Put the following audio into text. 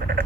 you